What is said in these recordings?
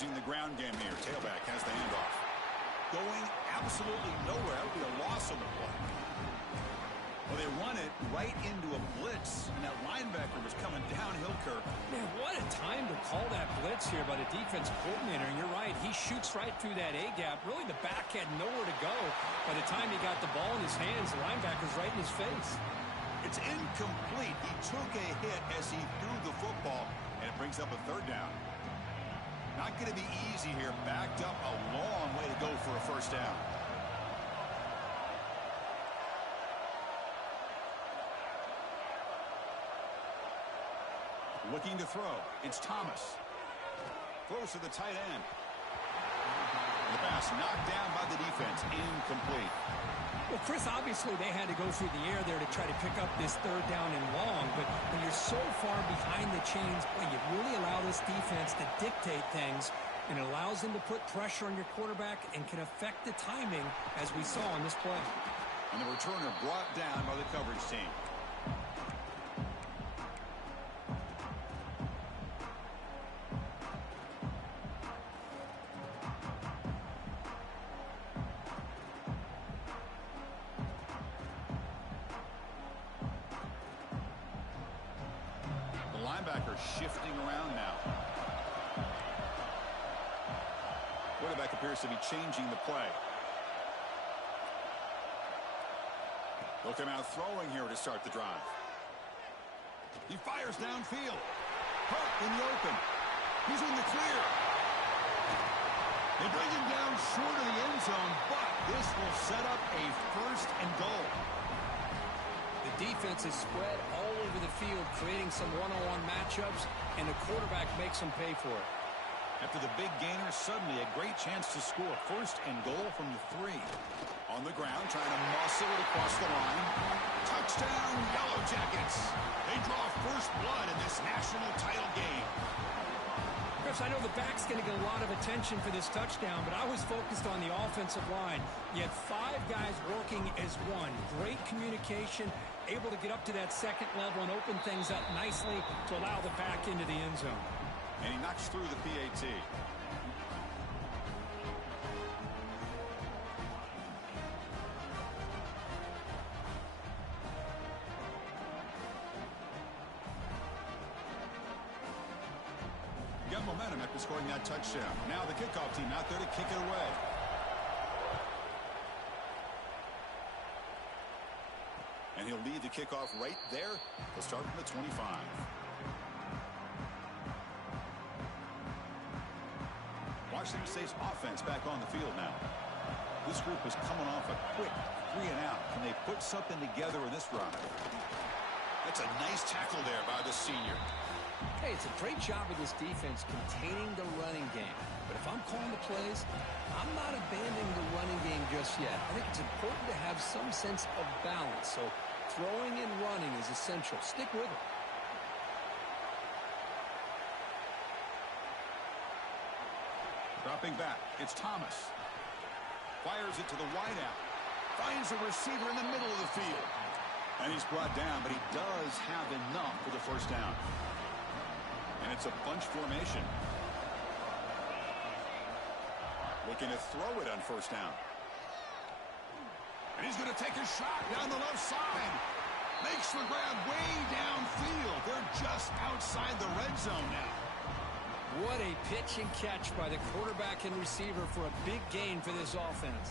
using the ground game here. Tailback has the handoff. Going absolutely nowhere. That would be a loss on the play. Well, they run it right into a blitz, and that linebacker was coming downhill, Kirk. Man, what a time to call that blitz here by the defensive coordinator. And you're right, he shoots right through that A-gap. Really, the back had nowhere to go. By the time he got the ball in his hands, the linebacker's right in his face. It's incomplete. He took a hit as he threw the football, and it brings up a third down. Not going to be easy here. Backed up a long way to go for a first down. Looking to throw. It's Thomas. Throws to the tight end. And the pass knocked down by the defense. Incomplete. Well, Chris, obviously they had to go through the air there to try to pick up this third down and long. But when you're so far behind the chains, boy, you really allow this defense to dictate things. And it allows them to put pressure on your quarterback and can affect the timing, as we saw on this play. And the returner brought down by the coverage team. Linebacker shifting around now. Quarterback appears to be changing the play. They'll come out throwing here to start the drive. He fires downfield. Hurt in the open. He's in the clear. They bring him down short of the end zone, but this will set up a first and goal. The defense is spread all over the field, creating some one-on-one matchups, and the quarterback makes them pay for it. After the big gainer, suddenly a great chance to score. First and goal from the 3. On the ground, trying to muscle it across the line. Touchdown, Yellow Jackets. They draw first blood in this national title game. Chris, I know the back's going to get a lot of attention for this touchdown, but I was focused on the offensive line. You had 5 guys working as one. Great communication, able to get up to that second level and open things up nicely to allow the back into the end zone. And he knocks through the PAT. Got momentum after scoring that touchdown. Now the kickoff team out there to kick it away. And he'll lead the kickoff right there. He'll start from the 25. Washington State's offense back on the field now. This group is coming off a quick 3 and out. Can they put something together in this drive? That's a nice tackle there by the senior. Hey, it's a great job of this defense containing the running game. But if I'm calling the plays, I'm not abandoning the running game just yet. I think it's important to have some sense of balance. So throwing and running is essential. Stick with it. Dropping back, it's Thomas. Fires it to the wideout. Finds a receiver in the middle of the field. And he's brought down, but he does have enough for the first down. And it's a bunch formation. Looking to throw it on first down. And he's going to take a shot down the left side. Makes the grab way downfield. They're just outside the red zone now. What a pitch and catch by the quarterback and receiver for a big gain for this offense.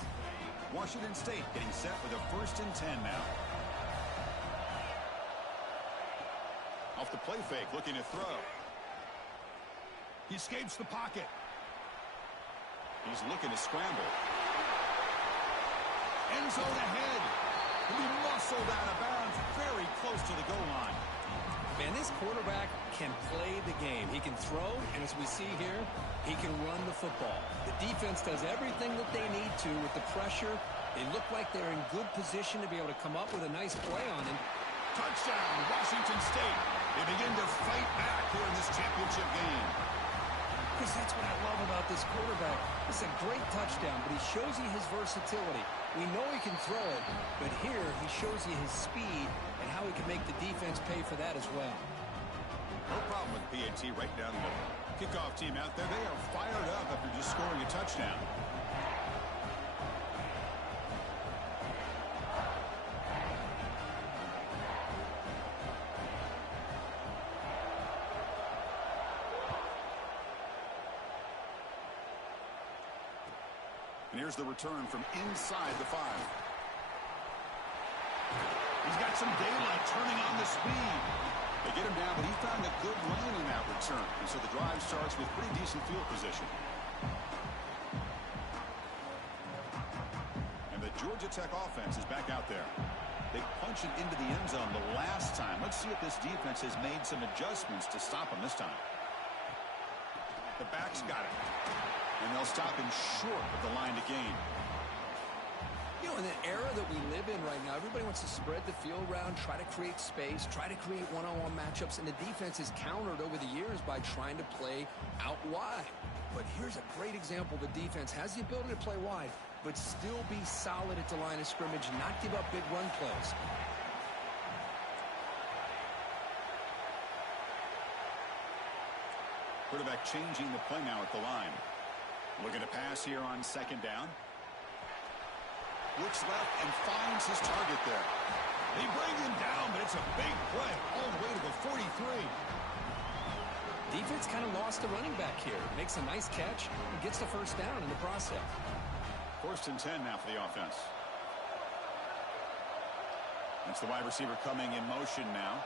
Washington State getting set with a 1st and 10 now. Off the play fake, looking to throw. He escapes the pocket. He's looking to scramble. End zone ahead. He muscled out of bounds very close to the goal line. Man, this quarterback can play the game. He can throw, and as we see here, he can run the football. The defense does everything that they need to with the pressure. They look like they're in good position to be able to come up with a nice play on him. Touchdown, Washington State. They begin to fight back here in this championship game. Because that's what I love about this quarterback. It's a great touchdown, but he shows you his versatility. We know he can throw it, but here he shows you his speed and how he can make the defense pay for that as well. No problem with PAT right down the middle. Kickoff team out there. They are fired up after just scoring a touchdown. And here's the return from inside the 5. He's got some daylight turning on the speed. They get him down, but he found a good lane in that return. And so the drive starts with pretty decent field position. And the Georgia Tech offense is back out there. They punch it into the end zone the last time. Let's see if this defense has made some adjustments to stop him this time. The back's got it. And they'll stop him short of the line to gain. You know, in the era that we live in right now, everybody wants to spread the field around, try to create space, try to create one-on-one matchups, and the defense is countered over the years by trying to play out wide. But here's a great example. The defense has the ability to play wide, but still be solid at the line of scrimmage, not give up big run plays. Quarterback changing the play now at the line. Looking to pass here on second down. Looks left and finds his target there. They bring him down, but it's a big play all the way to the 43. Defense kind of lost the running back here. Makes a nice catch and gets the first down in the process. 1st and 10 now for the offense. That's the wide receiver coming in motion now.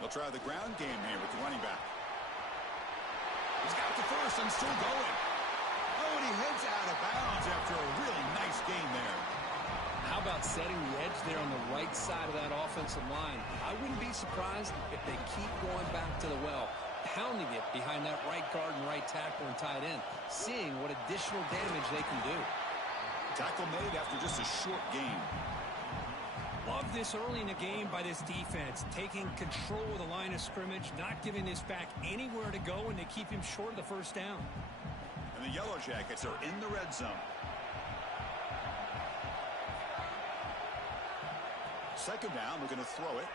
They'll try the ground game here with the running back. He's got the first and still going. Oh, and he heads out of bounds after a really nice game there. How about setting the edge there on the right side of that offensive line? I wouldn't be surprised if they keep going back to the well, pounding it behind that right guard and right tackle and tight end, seeing what additional damage they can do. Tackle made after just a short game. Love this early in the game by this defense, taking control of the line of scrimmage, not giving this back anywhere to go, and they keep him short of the first down. And the Yellow Jackets are in the red zone. Second down, looking to throw it.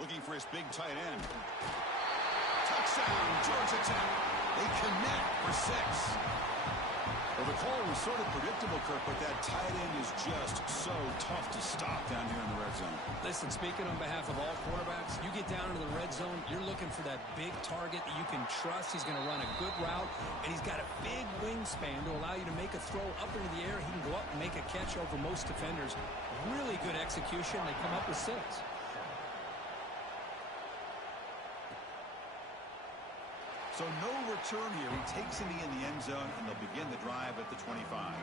Looking for his big tight end. Touchdown, Georgia Tech. They connect for 6. Well, the call was sort of predictable, Kirk, but that tight end is just so tough to stop down here in the red zone. Listen, speaking on behalf of all quarterbacks, you get down into the red zone, you're looking for that big target that you can trust. He's going to run a good route, and he's got a big wingspan to allow you to make a throw up into the air. He can go up and make a catch over most defenders. Really good execution. They come up with 6. So no return here. He takes it in the end zone, and they'll begin the drive at the 25.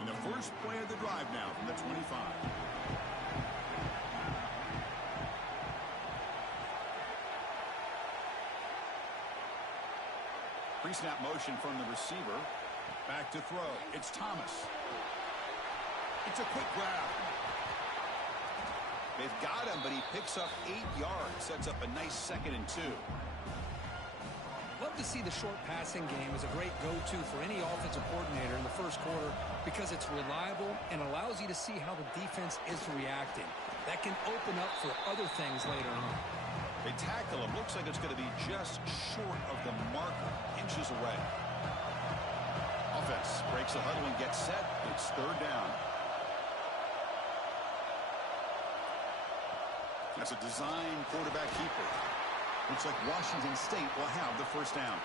And the first play of the drive now from the 25. Pre-snap motion from the receiver. Back to throw. It's Thomas. It's a quick grab. They've got him, but he picks up 8 yards. Sets up a nice 2nd and 2. Love to see the short passing game as a great go-to for any offensive coordinator in the first quarter because it's reliable and allows you to see how the defense is reacting. That can open up for other things later on. They tackle him. Looks like it's going to be just short of the marker, inches away. Offense breaks the huddle and gets set. It's 3rd down. That's a design quarterback keeper. Looks like Washington State will have the first down.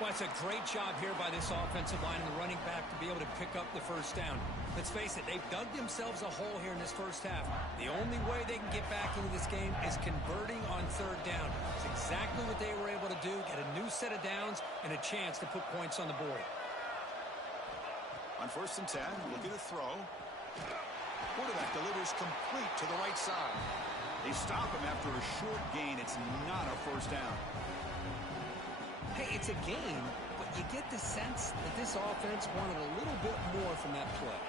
Well, it's a great job here by this offensive line and the running back to be able to pick up the first down. Let's face it, they've dug themselves a hole here in this first half. The only way they can get back into this game is converting on 3rd down. It's exactly what they were able to do, get a new set of downs and a chance to put points on the board. On 1st and 10, looking to throw. Quarterback delivers complete to the right side. They stop him after a short gain. It's not a first down. Hey, it's a game, but you get the sense that this offense wanted a little bit more from that play.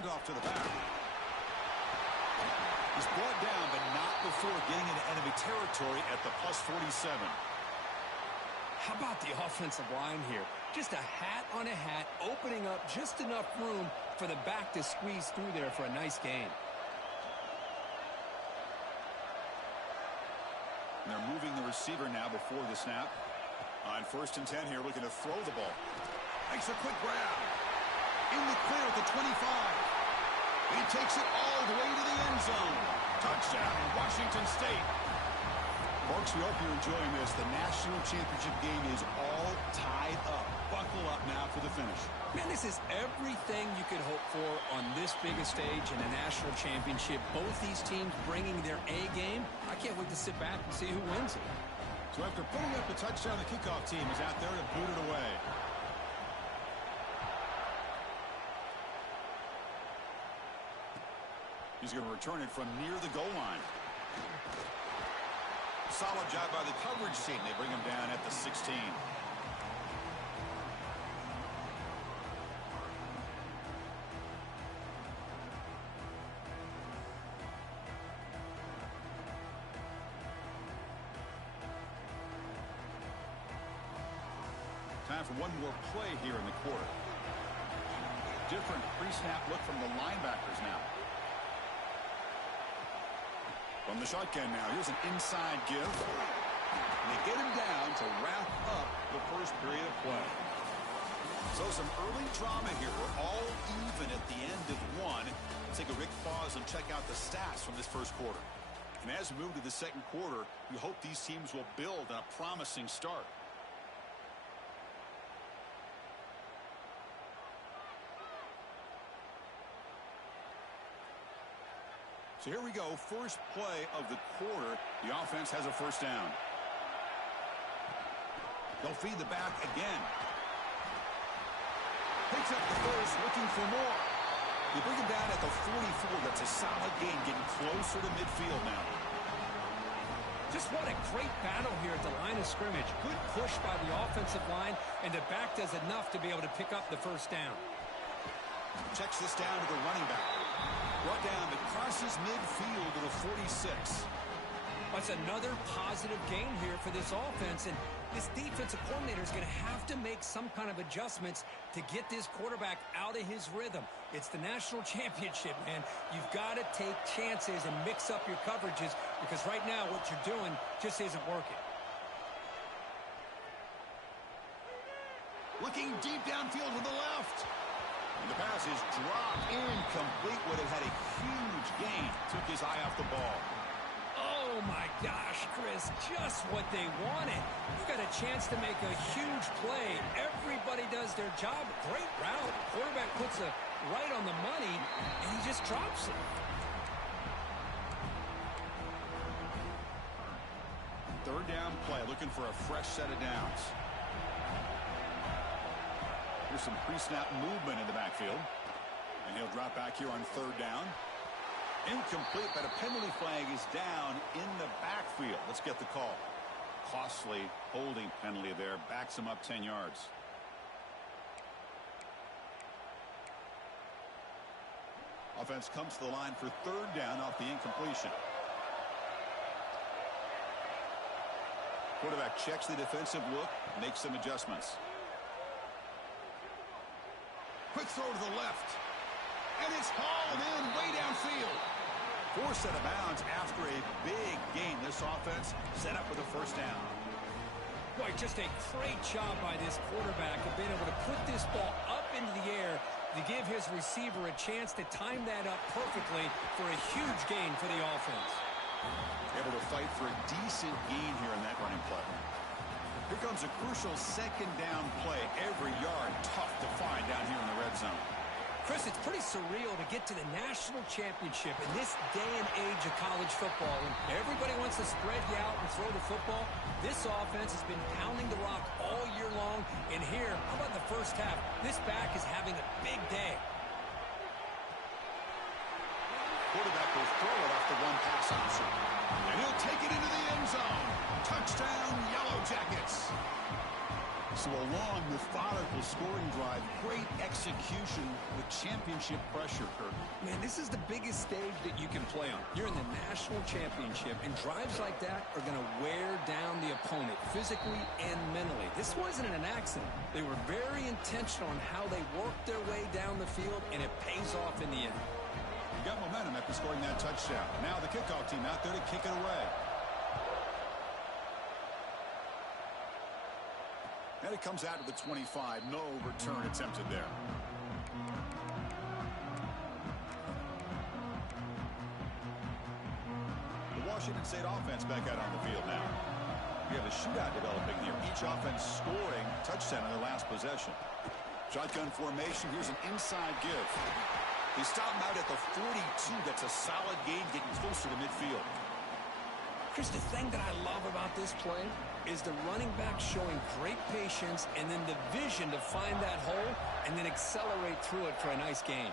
Handoff to the back. He's brought down, but not before getting into enemy territory at the plus 47. How about the offensive line here? Just a hat on a hat, opening up just enough room for the back to squeeze through there for a nice gain. And they're moving the receiver now before the snap. On 1st and 10 here, looking to throw the ball. Makes a quick grab. In the clear at the 25. He takes it all the way to the end zone. Touchdown, Washington State. Folks, we hope you're enjoying this. The national championship game is all tied up. Buckle up now for the finish. Man, this is everything you could hope for on this biggest stage in a national championship. Both these teams bringing their A game. I can't wait to sit back and see who wins it. So after putting up the touchdown, the kickoff team is out there to boot it away. He's going to return it from near the goal line. Solid job by the coverage team. They bring him down at the 16. Time for one more play here in the quarter. Different pre-snap look from the linebackers now. From the shotgun now, here's an inside give. And they get him down to wrap up the first period of play. So some early drama here. We're all even at the end of one. Let's take a quick pause and check out the stats from this first quarter. And as we move to the second quarter, we hope these teams will build on a promising start. So here we go, first play of the quarter. The offense has a first down. They'll feed the back again. Picks up the first, looking for more. They bring him down at the 44. That's a solid gain, getting closer to midfield now. Just what a great battle here at the line of scrimmage. Good push by the offensive line, and the back does enough to be able to pick up the first down. Checks this down to the running back. Brought down, but crosses midfield to the 46. That's another positive gain here for this offense, and this defensive coordinator is going to have to make some kind of adjustments to get this quarterback out of his rhythm. It's the national championship, man. You've got to take chances and mix up your coverages, because right now what you're doing just isn't working. Looking deep downfield to the left. And the pass is dropped incomplete. Would have had a huge gain. Took his eye off the ball. Oh, my gosh, Chris, just what they wanted. You got a chance to make a huge play. Everybody does their job. Great route. Quarterback puts it right on the money, and he just drops it. Third down play, looking for a fresh set of downs. Here's some pre-snap movement in the backfield. And he'll drop back here on third down. Incomplete, but a penalty flag is down in the backfield. Let's get the call. Costly holding penalty there. Backs him up 10 yards. Offense comes to the line for third down off the incompletion. Quarterback checks the defensive look, makes some adjustments. Quick throw to the left. And it's hauled in way downfield. Forced out of bounds after a big gain. This offense set up with a first down. Boy, just a great job by this quarterback of being able to put this ball up into the air to give his receiver a chance to time that up perfectly for a huge gain for the offense. Able to fight for a decent gain here in that running play. Here comes a crucial second down play. Every yard tough to find down here in the red zone. Chris, it's pretty surreal to get to the national championship in this day and age of college football. And everybody wants to spread you out and throw the football. This offense has been pounding the rock all year long. And here, how about the first half? This back is having a big day. Quarterback will throw it off the one pass option. And he'll take it into the end zone. Touchdown, Yellow Jackets. So a long, methodical scoring drive. Great execution with championship pressure, Kirk. Man, this is the biggest stage that you can play on. You're in the national championship, and drives like that are going to wear down the opponent physically and mentally. This wasn't an accident. They were very intentional on how they worked their way down the field, and it pays off in the end. You got momentum after scoring that touchdown. Now the kickoff team out there to kick it away. And it comes out to the 25. No return attempted there. The Washington State offense back out on the field now. We have a shootout developing here. Each offense scoring a touchdown on their last possession. Shotgun formation. Here's an inside give. They stop him out at the 42. That's a solid gain, getting closer to midfield. Chris, the thing that I love about this play is the running back showing great patience and then the vision to find that hole and then accelerate through it for a nice gain.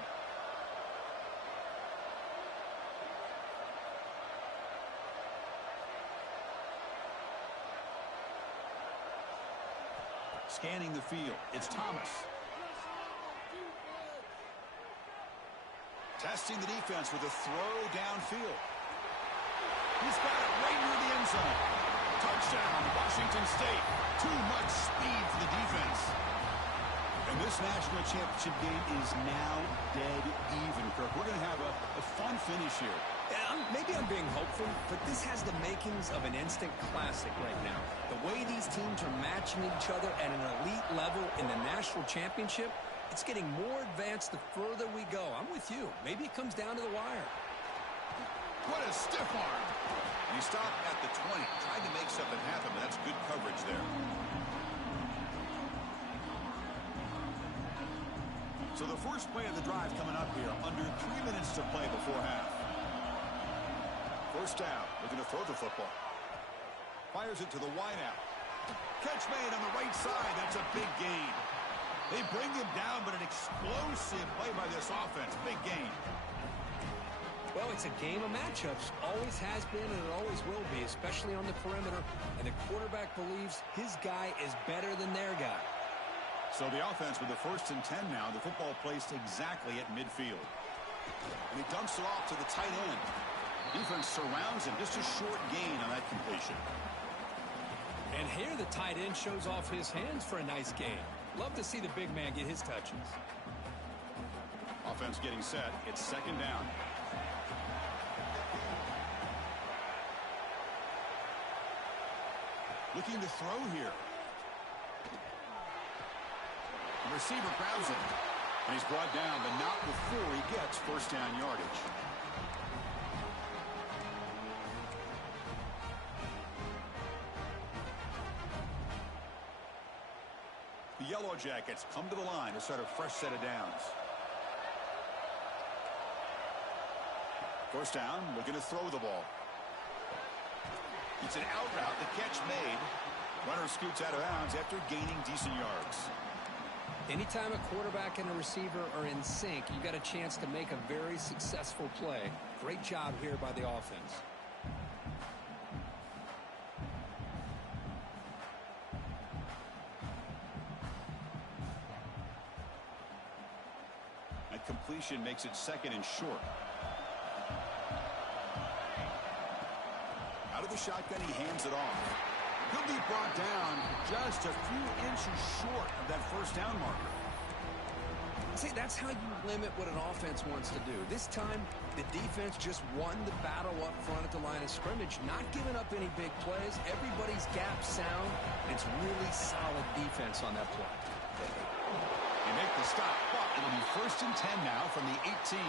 Scanning the field, it's Thomas. Testing the defense with a throw downfield. He's got it right near the end zone. Touchdown, Washington State. Too much speed for the defense. And this national championship game is now dead even, Kirk. We're going to have a fun finish here. Yeah, maybe I'm being hopeful, but this has the makings of an instant classic right now. The way these teams are matching each other at an elite level in the national championship, it's getting more advanced the further we go. I'm with you. Maybe it comes down to the wire. What a stiff arm. He stopped at the 20, trying to make something happen, but that's good coverage there. So the first play of the drive coming up here, under 3 minutes to play before half. First down, looking to throw the football. Fires it to the wideout. Catch made on the right side. That's a big gain. They bring him down, but an explosive play by this offense. Big gain. Well, it's a game of matchups. Always has been and it always will be, especially on the perimeter. And the quarterback believes his guy is better than their guy. So the offense with the 1st and 10 now. The football placed exactly at midfield. And he dumps it off to the tight end. Defense surrounds him. Just a short gain on that completion. And here the tight end shows off his hands for a nice gain. Love to see the big man get his touches. Offense getting set. It's 2nd down. Looking to throw here. The receiver grabs it. And he's brought down, but not before he gets first down yardage. The Yellow Jackets come to the line to start a fresh set of downs. First down, looking to throw the ball. It's an out route, the catch made. Runner scoots out of bounds after gaining decent yards. Anytime a quarterback and a receiver are in sync, you got a chance to make a very successful play. Great job here by the offense. That completion makes it 2nd and short. Out of the shotgun, he hands it off. He'll be brought down just a few inches short of that first down marker. See, that's how you limit what an offense wants to do. This time, the defense just won the battle up front at the line of scrimmage, not giving up any big plays. Everybody's gap sound, and it's really solid defense on that play. They make the stop, but it'll be 1st and 10 now from the 18.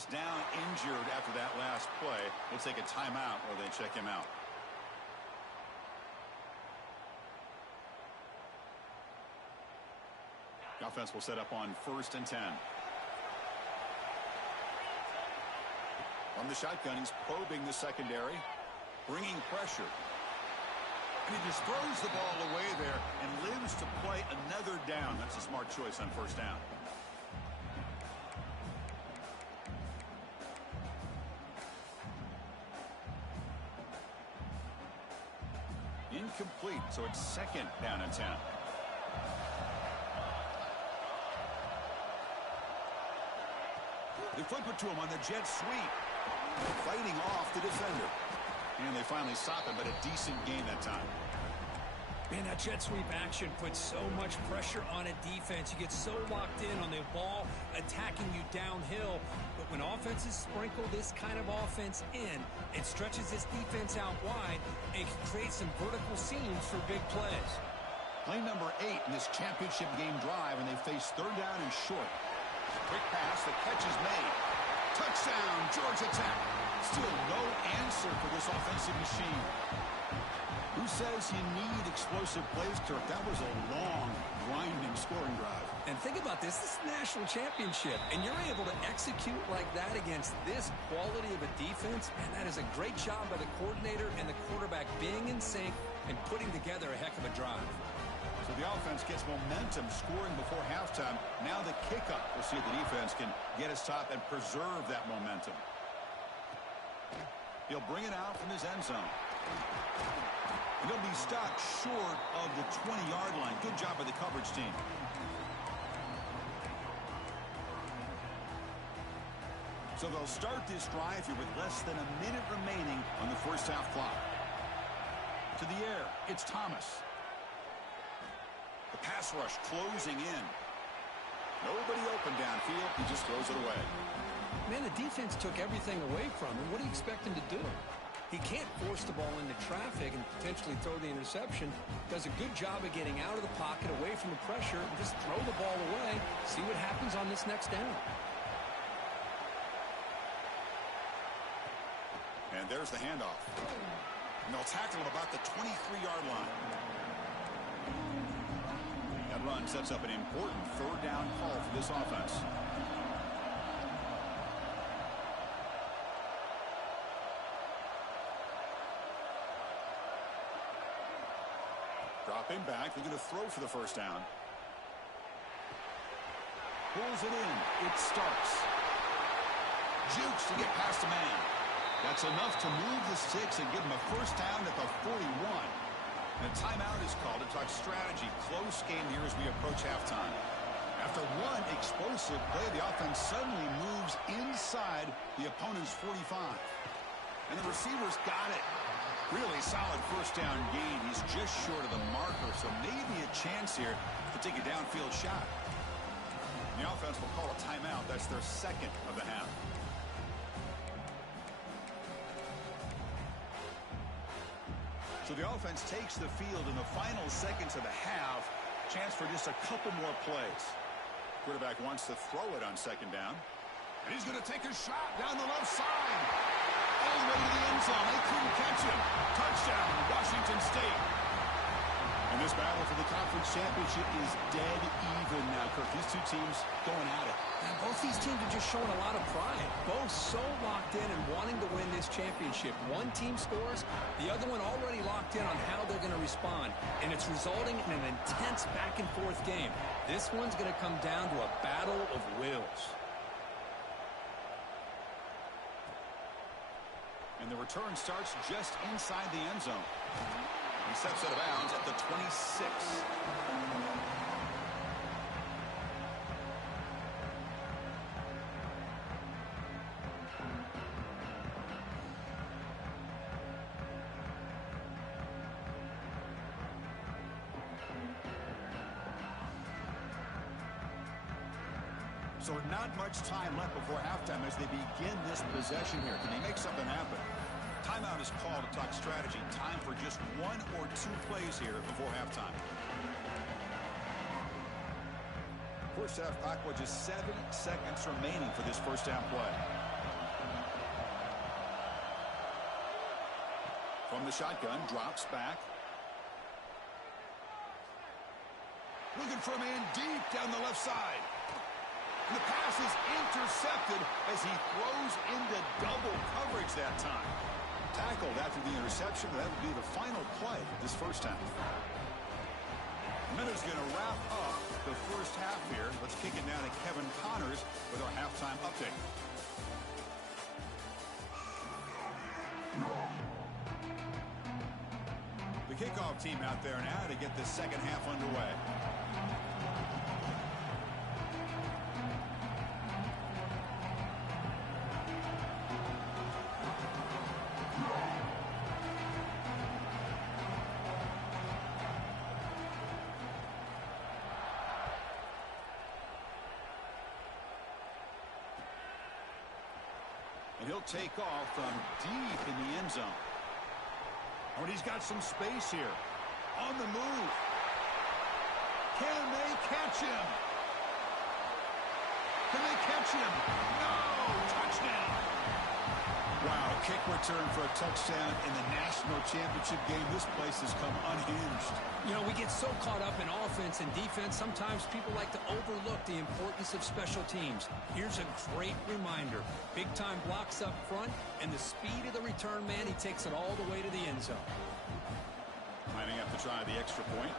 is down injured after that last play. We'll take a timeout or they check him out. The offense will set up on 1st and 10. On the shotgun, he's probing the secondary, bringing pressure. And he just throws the ball away there and lives to play another down. That's a smart choice on 1st down. Incomplete, so it's 2nd down and 10. They flip it to him on the jet sweep. Fighting off the defender. And they finally stop him, but a decent gain that time. Man, that jet sweep action puts so much pressure on a defense. You get so locked in on the ball attacking you downhill. But when offenses sprinkle this kind of offense in, it stretches this defense out wide and can create some vertical seams for big plays. Play number 8 in this championship game drive, and they face 3rd down and short. Quick pass, the catch is made. Touchdown, Georgia Tech. Still no answer for this offensive machine. Who says you need explosive plays, Kirk? That was a long, grinding scoring drive. And think about this. This is the national championship, and you're able to execute like that against this quality of a defense, and that is a great job by the coordinator and the quarterback being in sync and putting together a heck of a drive. So the offense gets momentum scoring before halftime. Now the kickoff. We'll see if the defense can get a stop and preserve that momentum. He'll bring it out from his end zone. And he'll be stopped short of the 20-yard line. Good job by the coverage team. So they'll start this drive here with less than a minute remaining on the 1st half clock. To the air, it's Thomas. The pass rush closing in. Nobody open downfield. He just throws it away. Man, the defense took everything away from him. What do you expect him to do? He can't force the ball into traffic and potentially throw the interception. Does a good job of getting out of the pocket, away from the pressure, and just throw the ball away. See what happens on this next down. And there's the handoff. And they'll tackle him about the 23-yard line. That run sets up an important 3rd down call for this offense. Dropping back, they're going to throw for the 1st down. Pulls it in. It starts. Jukes to get past a man. That's enough to move the sticks and give him a 1st down at the 41. And a timeout is called to talk strategy. Close game here as we approach halftime. After one explosive play, the offense suddenly moves inside the opponent's 45. And the receivers got it. Really solid 1st down gain. He's just short of the marker, so maybe a chance here to take a downfield shot. The offense will call a timeout. That's their 2nd of the half. So the offense takes the field in the final seconds of the half. Chance for just a couple more plays. Quarterback wants to throw it on 2nd down. And he's going to take a shot down the left side. All the way to the end zone. They couldn't catch him. Touchdown, Washington State. And this battle for the conference championship is dead even now, Kirk. These two teams going at it. And both these teams are just showing a lot of pride. Both so locked in and wanting to win this championship. One team scores, the other one already locked in on how they're going to respond. And it's resulting in an intense back-and-forth game. This one's going to come down to a battle of wills. And the return starts just inside the end zone. He steps out of bounds at the 26. So not much time left before halftime as they begin this possession here. Can they make something happen? Timeout is called to talk strategy. Time for just 1 or 2 plays here before halftime. First half clock with just 7 seconds remaining for this 1st down play. From the shotgun, drops back. Looking for a man deep down the left side. And the pass is intercepted as he throws into double coverage that time. Tackled after the interception. That would be the final play this first half. Minute's going to wrap up the first half here. Let's kick it down to Kevin Connors with our halftime update. The kickoff team out there now to get the second half underway. And he'll take off from deep in the end zone. Oh, and he's got some space here. On the move. Can they catch him? Can they catch him? No! Touchdown! Wow, kick return for a touchdown in the national championship game. This place has come unhinged. You know, we get so caught up in offense and defense, sometimes people like to overlook the importance of special teams. Here's a great reminder. Big-time blocks up front, and the speed of the return man, he takes it all the way to the end zone. Lining up to try the extra point.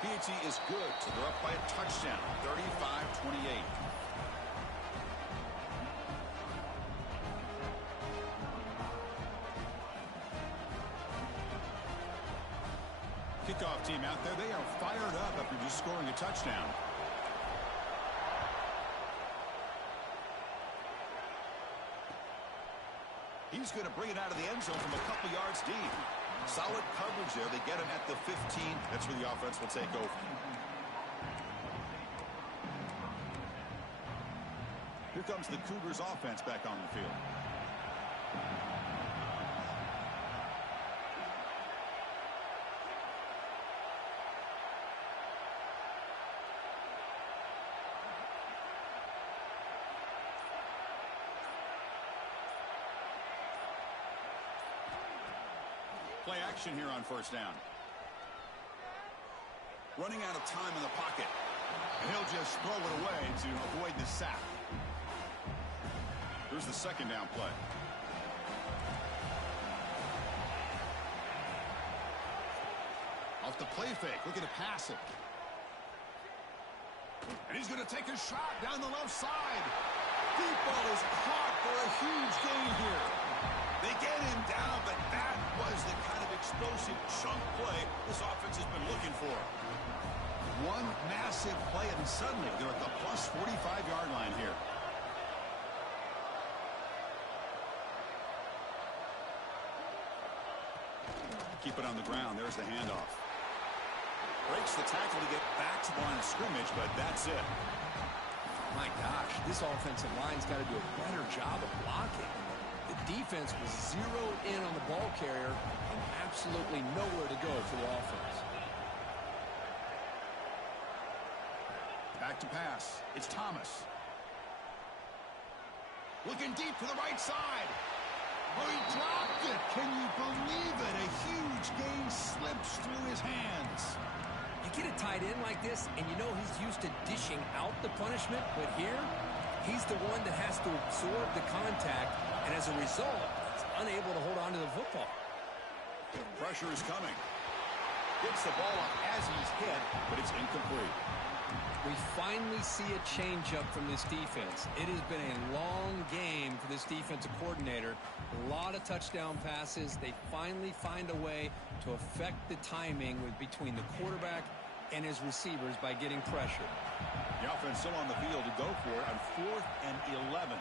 PAT is good, so they're up by a touchdown, 35-28. Kickoff team out there, they are fired up after just scoring a touchdown. He's going to bring it out of the end zone from a couple yards deep. Solid coverage there. They get him at the 15. That's where the offense will take over. Here comes the Cougars offense back on the field. Play action here on first down. Running out of time in the pocket. And he'll just throw it away to avoid the sack. Here's the second down play. Off the play fake, looking to pass it. And he's going to take a shot down the left side. Deep ball is caught for a huge gain here. They get him down, but that was the kind of explosive chunk play this offense has been looking for. One massive play, and suddenly they're at the plus 45-yard line here. Keep it on the ground. There's the handoff. Breaks the tackle to get back to the line of scrimmage, but that's it. My gosh, this offensive line's got to do a better job of blocking. The defense was zeroed in on the ball carrier and absolutely nowhere to go for the offense. Back to pass. It's Thomas. Looking deep to the right side. Oh, he dropped it. Can you believe it? A huge gain slips through his hands. You get a tight end like this, and you know he's used to dishing out the punishment, but here, he's the one that has to absorb the contact, and as a result, he's unable to hold on to the football. Pressure is coming. Gets the ball up as he's hit, but it's incomplete. We finally see a changeup from this defense. It has been a long game for this defensive coordinator. A lot of touchdown passes. They finally find a way to affect the timing between the quarterback and his receivers by getting pressure. The offense still on the field to go for it on 4th and 11.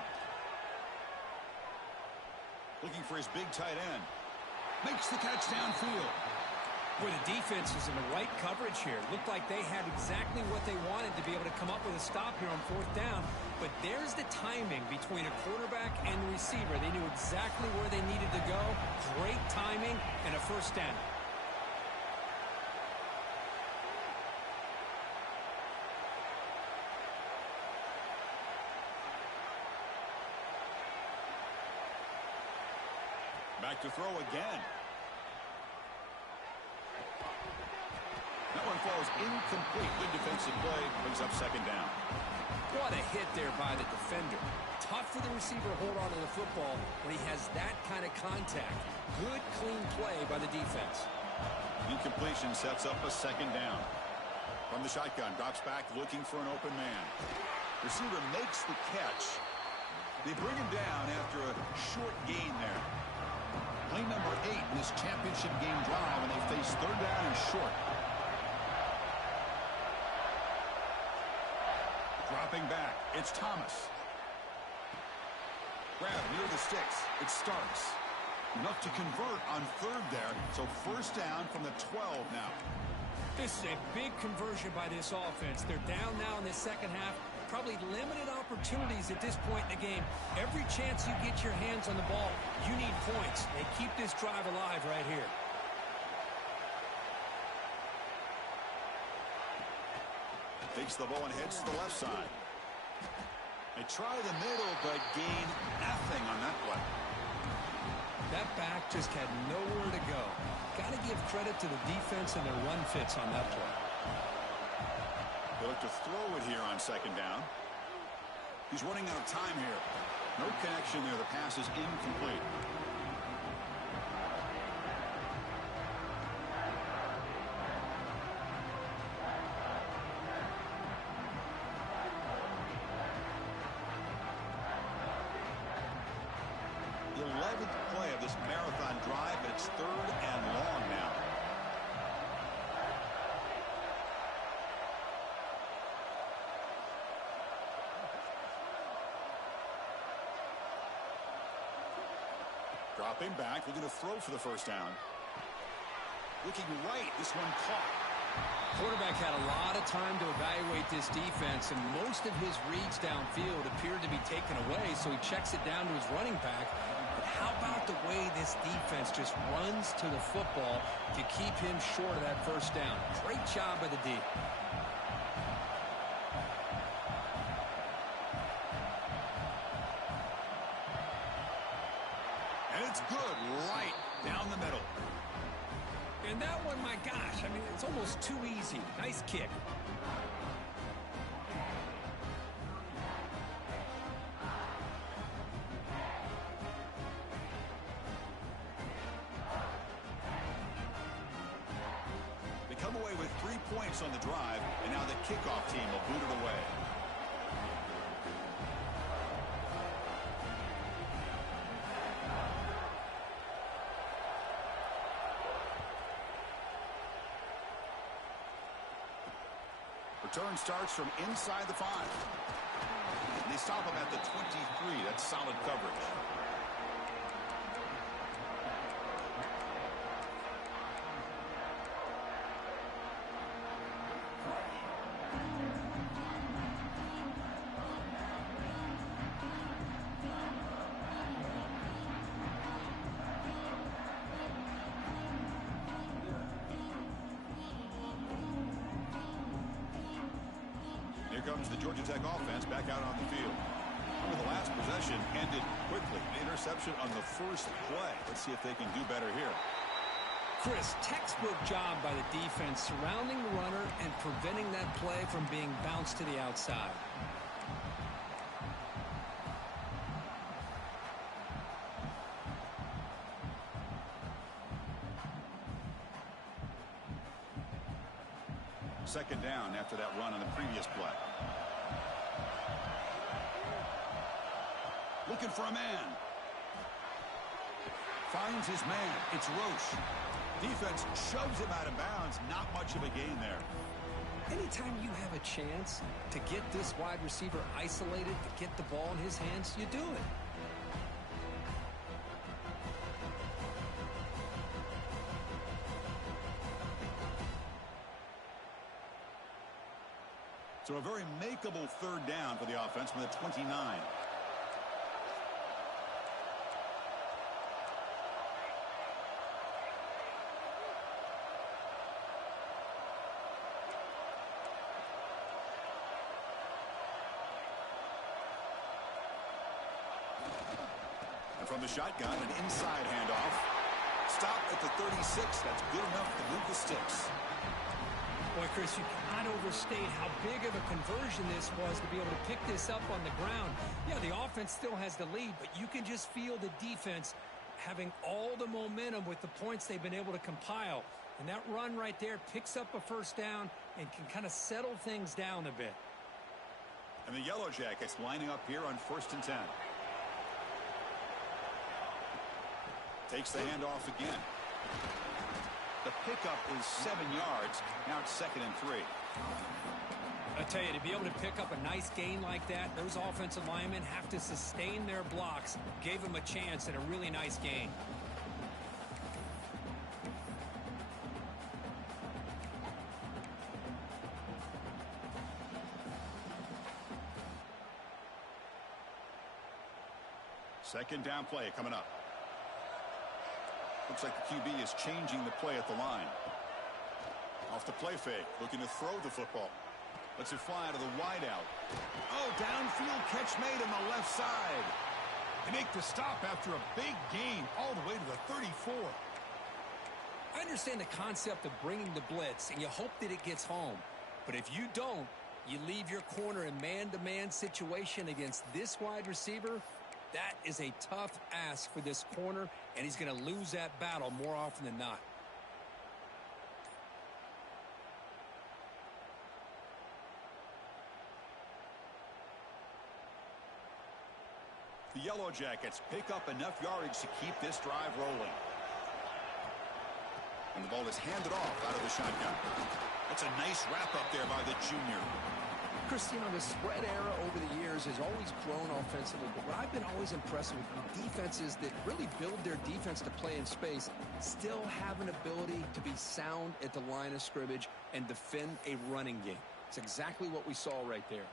Looking for his big tight end. Makes the catch downfield. Boy, the defense was in the right coverage here. Looked like they had exactly what they wanted to be able to come up with a stop here on 4th down. But there's the timing between a quarterback and the receiver. They knew exactly where they needed to go. Great timing and a first down. back to throw again. That one falls incomplete. Good defensive play. Brings up second down. What a hit there by the defender. Tough for the receiver to hold on to the football when he has that kind of contact. Good, clean play by the defense. Incompletion sets up a second down. From the shotgun, drops back looking for an open man. Receiver makes the catch. They bring him down after a short gain there. Play number 8 in this championship game drive, and they face third down and short. Dropping back, it's Thomas. Grab near the sticks. It's Starks. Enough to convert on third there, so first down from the 12 now. This is a big conversion by this offense. They're down now in the second half. Probably limited opportunities at this point in the game. Every chance you get your hands on the ball, you need points. They keep this drive alive right here. Takes the ball and heads to the left side. They try the middle, but gain nothing on that play. That back just had nowhere to go. Got to give credit to the defense and their run fits on that play. They look to throw it here on second down. He's running out of time here. No connection there. The pass is incomplete. The 11th play of this marathon drive, but it's third and long now. Dropping back, looking to throw for the first down. Looking right, this one caught. Quarterback had a lot of time to evaluate this defense, and most of his reads downfield appeared to be taken away, so he checks it down to his running back. But how about the way this defense just runs to the football to keep him short of that first down? Great job by the D. And it's good right down the middle. And that one, my gosh, I mean, it's almost too easy. Nice kick. They come away with 3 points on the drive, and now the kickoff team will boot it away. Return starts from inside the 5. And they stop him at the 23. That's solid coverage. Comes the Georgia Tech offense back out on the field. Remember, the last possession ended quickly. An interception on the first play. Let's see if they can do better here. Chris, textbook job by the defense surrounding the runner and preventing that play from being bounced to the outside. Second down after that run on the previous play. Looking for a man. Finds his man. It's Roche. Defense shoves him out of bounds. Not much of a gain there. Anytime you have a chance to get this wide receiver isolated, to get the ball in his hands, you do it. So a very makeable third down for the offense from the 29. From the shotgun, an inside handoff. Stop at the 36. That's good enough to move the sticks. Boy, Chris, you cannot overstate how big of a conversion this was to be able to pick this up on the ground. Yeah, the offense still has the lead, but you can just feel the defense having all the momentum with the points they've been able to compile. And that run right there picks up a first down and can kind of settle things down a bit. And the Yellow Jackets lining up here on 1st and 10. Takes the handoff again. The pickup is 7 yards. Now it's 2nd and 3. I tell you, to be able to pick up a nice gain like that, those offensive linemen have to sustain their blocks. Gave them a chance at a really nice gain. Second down play coming up. Looks like the QB is changing the play at the line. Off the play fake, looking to throw the football. Lets it fly out of the wideout. Oh, downfield catch made on the left side. They make the stop after a big gain all the way to the 34. I understand the concept of bringing the blitz, and you hope that it gets home. But if you don't, you leave your corner in man-to-man situation against this wide receiver. That is a tough ask for this corner, and he's going to lose that battle more often than not. The Yellow Jackets pick up enough yardage to keep this drive rolling. And the ball is handed off out of the shotgun. That's a nice wrap up there by the junior. Chris, you know, the spread era over the years has always grown offensively, but what I've been always impressed with defenses that really build their defense to play in space still have an ability to be sound at the line of scrimmage and defend a running game. It's exactly what we saw right there.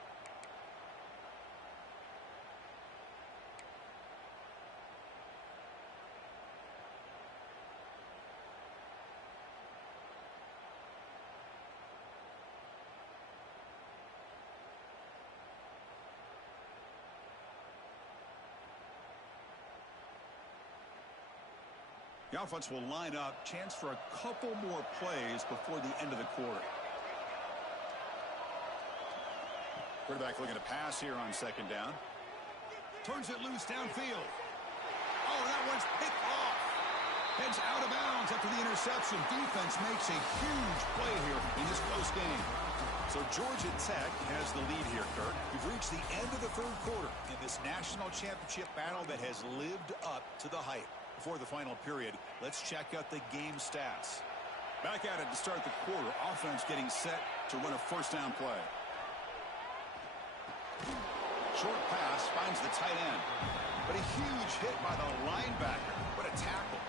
The offense will line up. Chance for a couple more plays before the end of the quarter. Quarterback looking to pass here on 2nd down. Turns it loose downfield. Oh, that one's picked off. Heads out of bounds after the interception. Defense makes a huge play here in this close game. So Georgia Tech has the lead here, Kirk. We've reached the end of the 3rd quarter in this national championship battle that has lived up to the hype. Before the final period, let's check out the game stats. Back at it to start the quarter. Offense getting set to run a 1st down play. Short pass finds the tight end. But a huge hit by the linebacker. What a tackle.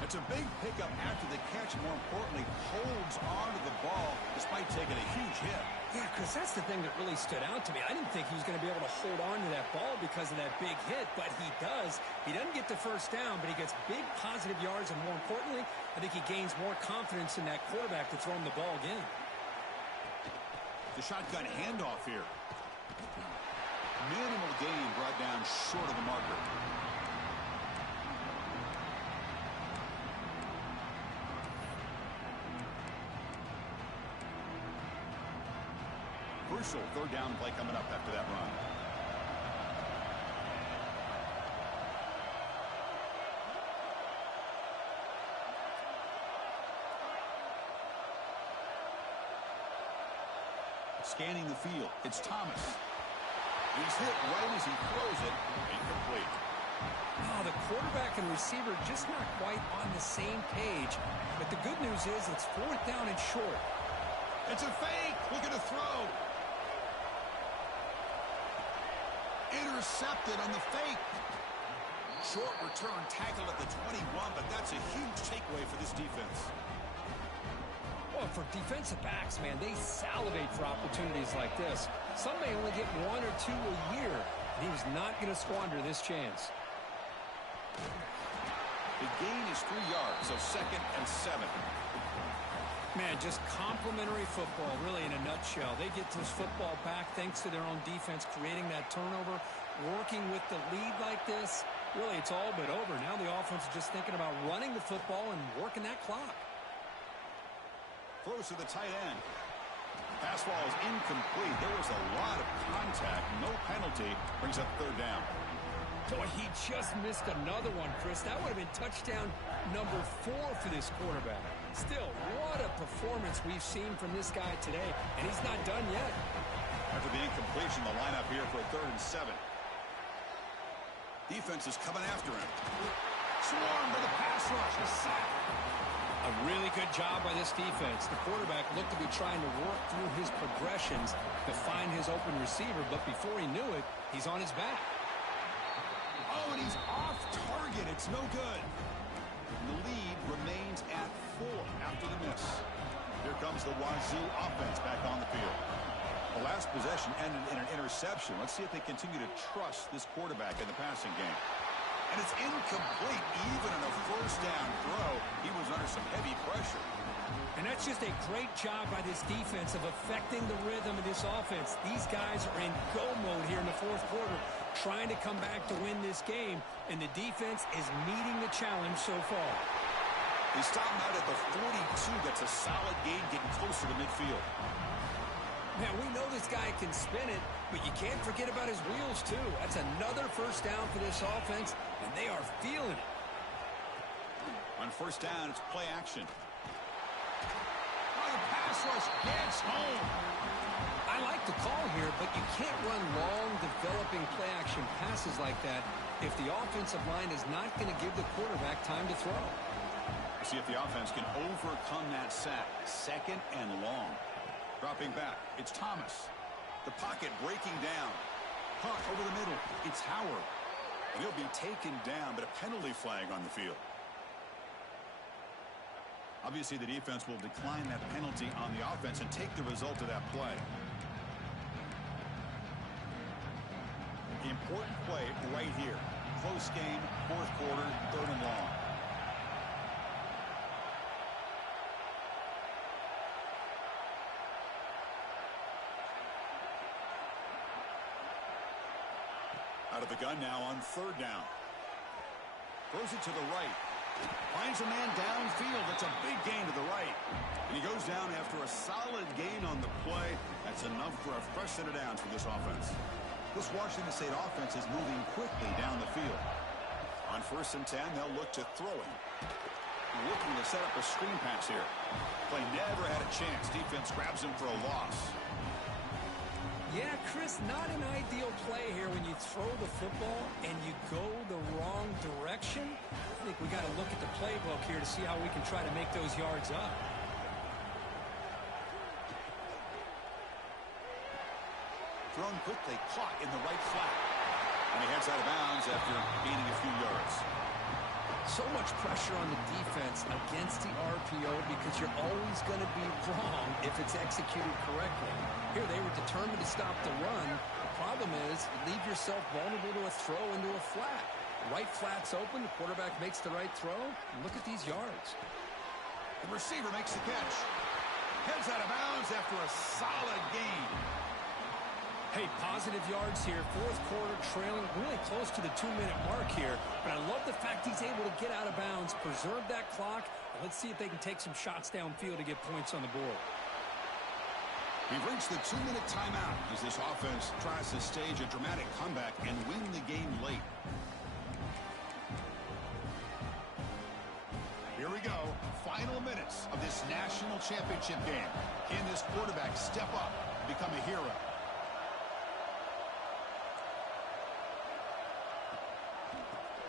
It's a big pickup after the catch. More importantly, holds on to the ball despite taking a huge hit. Yeah, Chris, that's the thing that really stood out to me. I didn't think he was going to be able to hold on to that ball because of that big hit, but he does. He doesn't get the 1st down, but he gets big positive yards, and more importantly, I think he gains more confidence in that quarterback to throw him the ball again. The shotgun handoff here. Minimal gain brought down short of the marker. Crucial 3rd down play coming up after that run. Scanning the field. It's Thomas. He's hit right as he throws it. Incomplete. Oh, the quarterback and receiver just not quite on the same page. But the good news is it's 4th down and short. It's a fake. Looking to throw. Intercepted on the fake. Short return tackle at the 21, but that's a huge takeaway for this defense. Well, for defensive backs, man, they salivate for opportunities like this. Some may only get 1 or 2 a year, and he was not going to squander this chance. The gain is 3 yards, so 2nd and 7. Man, just complimentary football, really, in a nutshell. They get this football back thanks to their own defense, creating that turnover, working with the lead like this. Really, it's all but over. Now the offense is just thinking about running the football and working that clock. Throws to the tight end. Pass ball is incomplete. There was a lot of contact. No penalty. Brings up third down. Boy, he just missed another one, Chris. That would have been touchdown number 4 for this quarterback. Still, what a performance we've seen from this guy today, and he's not done yet. After the incompletion, the lineup here for a 3rd and 7. Defense is coming after him. Swarmed by the pass rush. A sack. A really good job by this defense. The quarterback looked to be trying to work through his progressions to find his open receiver, but before he knew it, he's on his back. Oh, and he's off target. It's no good. And the lead remains at 4 after the miss. Here comes the Wazoo offense back on the field. The last possession ended in an interception. Let's see if they continue to trust this quarterback in the passing game. And it's incomplete. Even in a first down throw, he was under some heavy pressure. And that's just a great job by this defense of affecting the rhythm of this offense. These guys are in go mode here in the 4th quarter, trying to come back to win this game, and the defense is meeting the challenge so far. He's stopping out at the 42. That's a solid gain, getting closer to midfield. Man, we know this guy can spin it, but you can't forget about his wheels, too. That's another first down for this offense, and they are feeling it. On first down, it's play action. Oh, the pass rush gets home. I like the call here, but you can't run long, developing play-action passes like that if the offensive line is not going to give the quarterback time to throw. See if the offense can overcome that sack. 2nd and long. Dropping back, it's Thomas. The pocket breaking down. Hunt over the middle. It's Howard. And he'll be taken down, but a penalty flag on the field. Obviously, the defense will decline that penalty on the offense and take the result of that play. Important play right here. Close game, 4th quarter, 3rd and long. Out of the gun now on 3rd down. Throws it to the right. Finds a man downfield. That's a big gain to the right. And he goes down after a solid gain on the play. That's enough for a fresh set of downs for this offense. This Washington State offense is moving quickly down the field. On 1st and 10, they'll look to throw it. Looking to set up a screen pass here. Play never had a chance. Defense grabs him for a loss. Yeah, Chris, not an ideal play here when you throw the football and you go the wrong direction. I think we got to look at the playbook here to see how we can try to make those yards up. Thrown quickly, caught in the right flat. And he heads out of bounds after gaining a few yards. So much pressure on the defense against the RPO because you're always going to be wrong if it's executed correctly. Here they were determined to stop the run. The problem is you leave yourself vulnerable to a throw into a flat. Right flat's open. The quarterback makes the right throw. And look at these yards. The receiver makes the catch. Heads out of bounds after a solid gain. Hey, positive yards here. 4th quarter trailing really close to the 2-minute mark here. But I love the fact he's able to get out of bounds, preserve that clock. And let's see if they can take some shots downfield to get points on the board. We've reached the 2-minute timeout as this offense tries to stage a dramatic comeback and win the game late. Here we go. Final minutes of this national championship game. Can this quarterback step up and become a hero?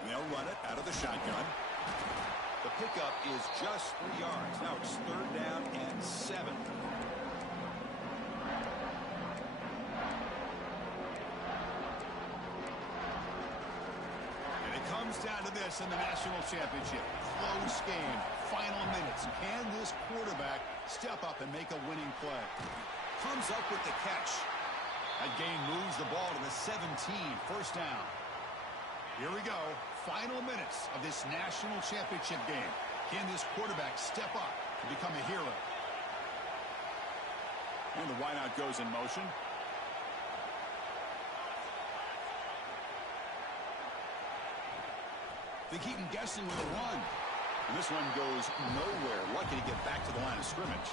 They'll run it out of the shotgun. The pickup is just 3 yards. Now it's 3rd down and 7. And it comes down to this in the national championship. Close game. Final minutes. Can this quarterback step up and make a winning play? Comes up with the catch. That gain moves the ball to the 17. 1st down. Here we go. Final minutes of this national championship game. Can this quarterback step up and become a hero? And the wideout goes in motion. They keep him guessing with a run. And this one goes nowhere. Lucky to get back to the line of scrimmage.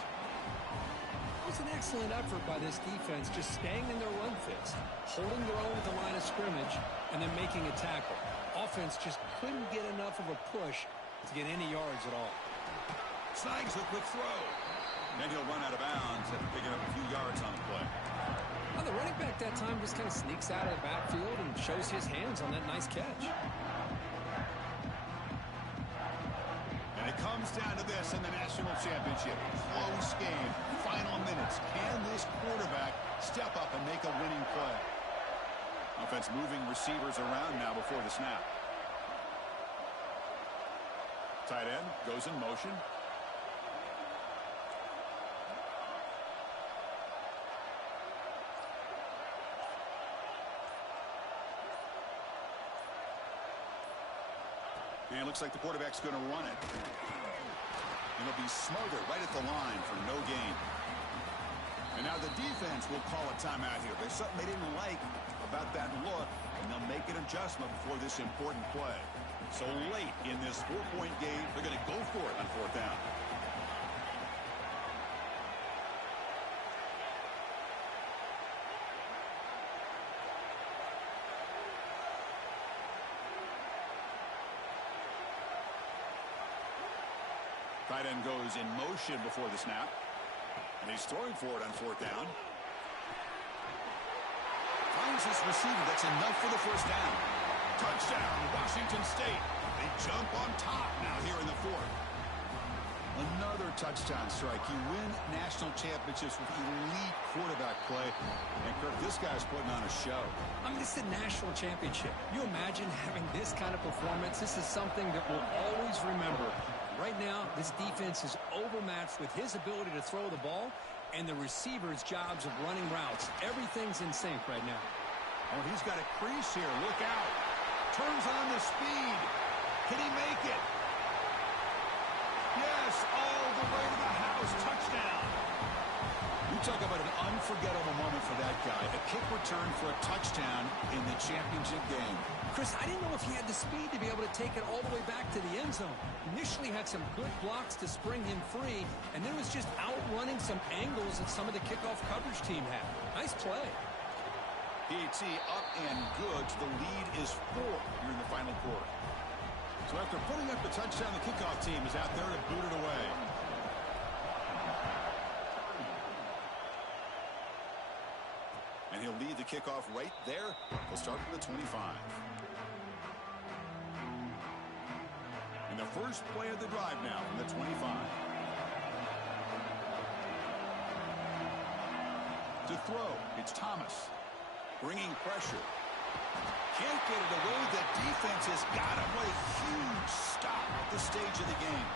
It was an excellent effort by this defense, just staying in their run fits, holding their own at the line of scrimmage, and then making a tackle. Offense just couldn't get enough of a push to get any yards at all. Snags a quick throw. Then he'll run out of bounds after picking up a few yards on the play. Well, the running back that time just kind of sneaks out of the backfield and shows his hands on that nice catch. And it comes down to this in the national championship. Close game. Final minutes. Can this quarterback step up and make a winning play? Offense moving receivers around now before the snap. Tight end goes in motion. And it looks like the quarterback's going to run it. And it'll be smothered right at the line for no gain. And now the defense will call a timeout here. There's something they didn't like about that look, and they'll make an adjustment before this important play. So late in this 4-point game, they're going to go for it on 4th down. Tight end goes in motion before the snap. And he's throwing for it on 4th down. Finds this receiver. That's enough for the first down. Touchdown, Washington State. They jump on top now here in the 4th. Another touchdown strike. You win national championships with elite quarterback play. And Kirk, this guy's putting on a show. I mean, this is a national championship. You imagine having this kind of performance? This is something that we'll always remember. Right now, this defense is overmatched with his ability to throw the ball and the receiver's jobs of running routes. Everything's in sync right now. Oh, he's got a crease here. Look out. Turns on the speed. Can he make it? Yes, all the way to the house. Touchdown. You talk about an unforgettable moment for that guy. A kick return for a touchdown in the championship game. Chris, I didn't know if he had the speed to be able to take it all the way back to the end zone. Initially had some good blocks to spring him free, and then was just outrunning some angles that some of the kickoff coverage team had. Nice play. PAT up and good. The lead is 4 here in the final quarter. So after putting up the touchdown, the kickoff team is out there to boot it away. And he'll lead the kickoff right there. He'll start from the 25. And the first play of the drive now from the 25. To throw, it's Thomas. Bringing pressure. Can't get it away. The defense has got him. What a huge stop at this stage of the game.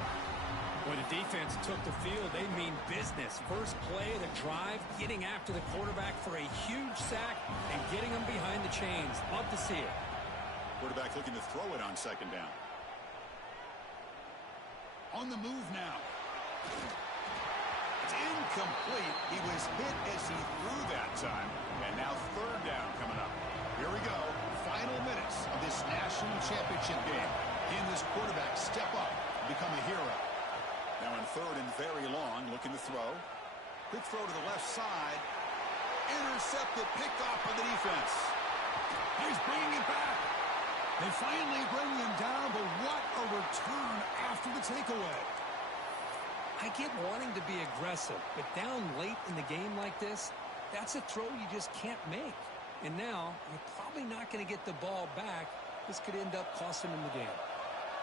When the defense took the field, they mean business. First play of the drive, getting after the quarterback for a huge sack and getting him behind the chains. Love to see it. Quarterback looking to throw it on 2nd down. On the move now. It's incomplete. He was hit as he threw that time. And now 3rd down coming up. Here we go. Final minutes of this national championship game. Can this quarterback step up and become a hero? Now in 3rd and very long, looking to throw. Quick throw to the left side. Intercepted, picked off by the defense. He's bringing it back. They finally bring him down, but what a return after the takeaway. I get wanting to be aggressive, but down late in the game like this, that's a throw you just can't make. And now, you're probably not going to get the ball back. This could end up costing him the game.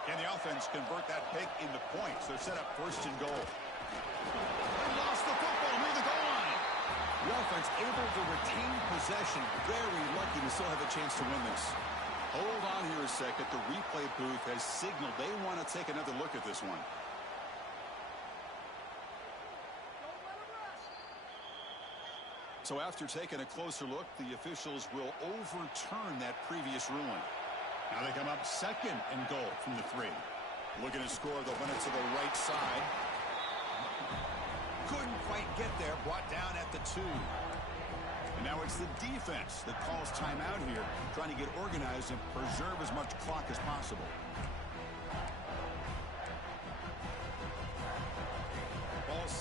Can the offense convert that pick into points? They're set up 1st and goal. They lost the football near the goal line. The offense able to retain possession. Very lucky to still have a chance to win this. Hold on here a second. The replay booth has signaled they want to take another look at this one. So after taking a closer look, the officials will overturn that previous ruling. Now they come up 2nd and goal from the 3. Looking to score, they'll run it to the right side. Couldn't quite get there, brought down at the 2. And now it's the defense that calls timeout here, trying to get organized and preserve as much clock as possible.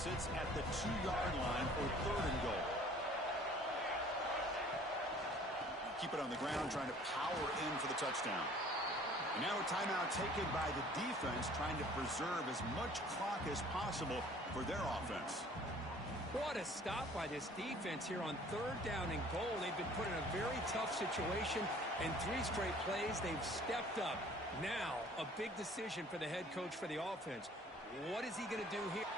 sits at the 2-yard line for 3rd and goal. Keep it on the ground, trying to power in for the touchdown. And now a timeout taken by the defense, trying to preserve as much clock as possible for their offense. What a stop by this defense here on 3rd down and goal. They've been put in a very tough situation, and 3 straight plays, they've stepped up. Now, a big decision for the head coach for the offense. What is he going to do here?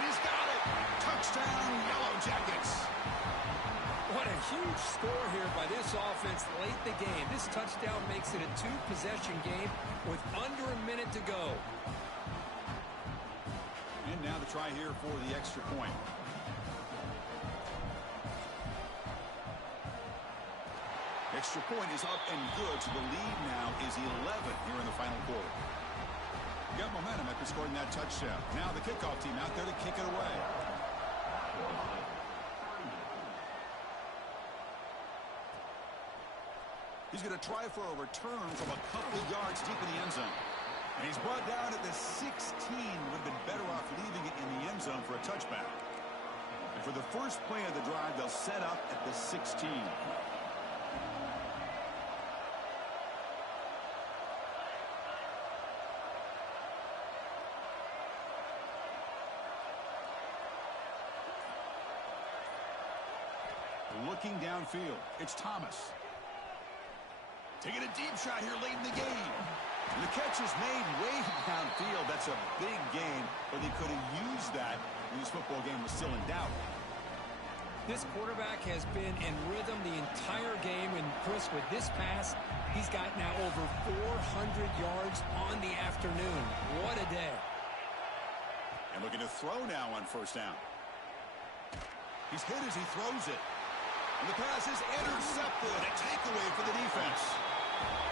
And he's got it! Touchdown, Yellow Jackets! What a huge score here by this offense late in the game. This touchdown makes it a 2-possession game with under a minute to go. And now the try here for the extra point. Extra point is up and good, so the lead now is 11 here in the final quarter. Got momentum after scoring that touchdown. Now the kickoff team out there to kick it away. He's going to try for a return from a couple of yards deep in the end zone. And he's brought down at the 16. Would have been better off leaving it in the end zone for a touchback. And for the first play of the drive, they'll set up at the 16. Looking downfield, it's Thomas. Taking a deep shot here late in the game. And the catch is made way downfield. That's a big gain, but they could have used that when this football game was still in doubt. This quarterback has been in rhythm the entire game, and Chris, with this pass, he's got now over 400 yards on the afternoon. What a day. And looking to throw now on 1st down. He's hit as he throws it. And the pass is intercepted. A takeaway for the defense.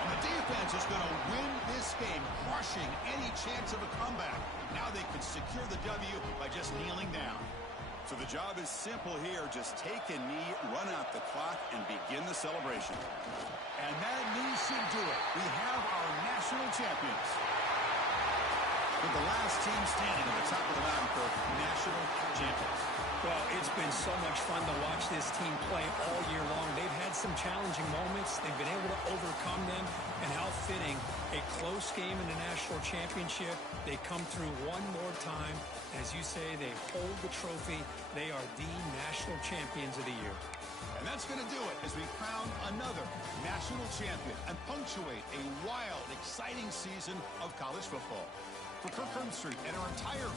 And the defense is going to win this game, crushing any chance of a comeback. Now they can secure the W by just kneeling down. So the job is simple here. Just take a knee, run out the clock, and begin the celebration. And that knee should do it. We have our national champions. With the last team standing at the top of the mountain for national champions. Well, it's been so much fun to watch this team play all year long. They've had some challenging moments. They've been able to overcome them. And how fitting, a close game in the national championship. They come through one more time. As you say, they hold the trophy. They are the national champions of the year. And that's going to do it as we crown another national champion and punctuate a wild, exciting season of college football. For Kirk Herbstreit and our entire